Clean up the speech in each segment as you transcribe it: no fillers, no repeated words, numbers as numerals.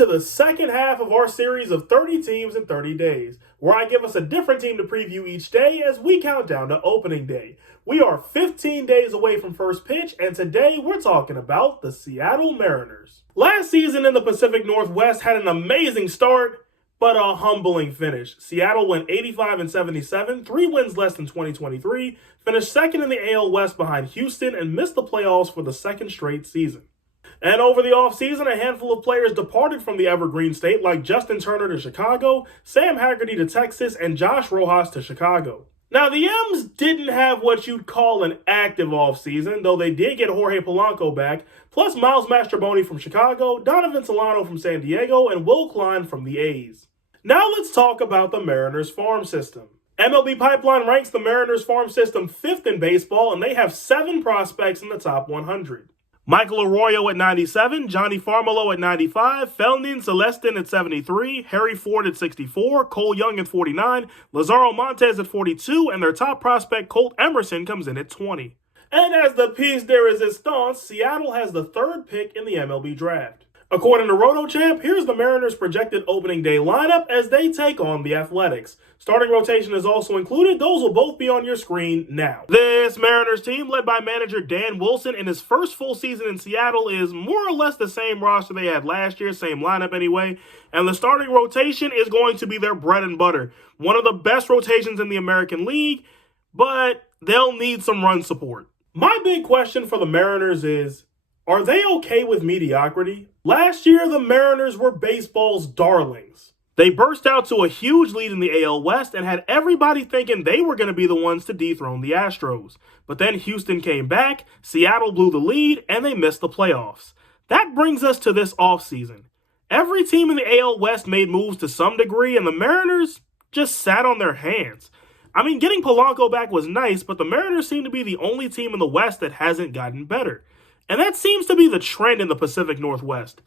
to the second half of our series of 30 teams in 30 days, where I give us a different team to preview each day as we count down to opening day. We are 15 days away from first pitch, and today we're talking about the Seattle Mariners. Last season in the Pacific Northwest had an amazing start, but a humbling finish. Seattle went 85-77, 3 wins less than 2023, finished second in the AL West behind Houston, and missed the playoffs for the second straight season. And over the offseason, a handful of players departed from the Evergreen State, like Justin Turner to Chicago, Sam Haggerty to Texas, and Josh Rojas to Chicago. Now, the M's didn't have what you'd call an active offseason, though they did get Jorge Polanco back, plus Miles Mastrobuoni from Chicago, Donovan Solano from San Diego, and Will Klein from the A's. Now let's talk about the Mariners farm system. MLB Pipeline ranks the Mariners farm system 5th in baseball, and they have 7 prospects in the top 100. Michael Arroyo at 97, Johnny Farmelo at 95, Felnin Celestin at 73, Harry Ford at 64, Cole Young at 49, Lazaro Montes at 42, and their top prospect Colt Emerson comes in at 20. And as the piece de resistance, Seattle has the 3rd pick in the MLB draft. According to RotoChamp, here's the Mariners' projected opening day lineup as they take on the Athletics. Starting rotation is also included. Those will both be on your screen now. This Mariners team, led by manager Dan Wilson in his first full season in Seattle, is more or less the same roster they had last year, same lineup anyway, and the starting rotation is going to be their bread and butter. One of the best rotations in the American League, but they'll need some run support. My big question for the Mariners is, are they okay with mediocrity? Last year, the Mariners were baseball's darlings. They burst out to a huge lead in the AL West and had everybody thinking they were going to be the ones to dethrone the Astros. But then Houston came back, Seattle blew the lead, and they missed the playoffs. That brings us to this offseason. Every team in the AL West made moves to some degree, and the Mariners just sat on their hands. I mean, getting Polanco back was nice, but the Mariners seem to be the only team in the West that hasn't gotten better. And that seems to be the trend in the Pacific Northwest.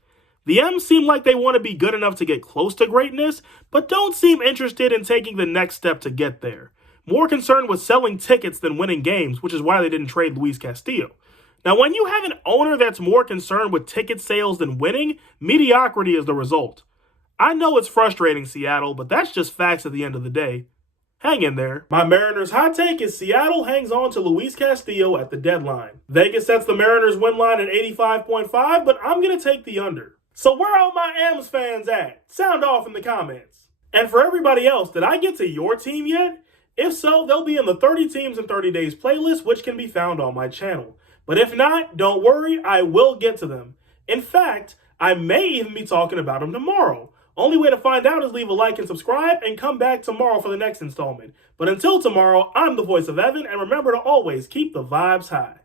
The M's seem like they want to be good enough to get close to greatness, but don't seem interested in taking the next step to get there. More concerned with selling tickets than winning games, which is why they didn't trade Luis Castillo. Now, when you have an owner that's more concerned with ticket sales than winning, mediocrity is the result. I know it's frustrating, Seattle, but that's just facts at the end of the day. Hang in there. My Mariners hot take is Seattle hangs on to Luis Castillo at the deadline. Vegas sets the Mariners win line at 85.5, but I'm going to take the under. So where are my M's fans at? Sound off in the comments. And for everybody else, did I get to your team yet? If so, they'll be in the 30 teams in 30 days playlist, which can be found on my channel. But if not, don't worry, I will get to them. In fact, I may even be talking about them tomorrow. Only way to find out is leave a like and subscribe and come back tomorrow for the next installment. But until tomorrow, I'm the voice of Evan, and remember to always keep the vibes high.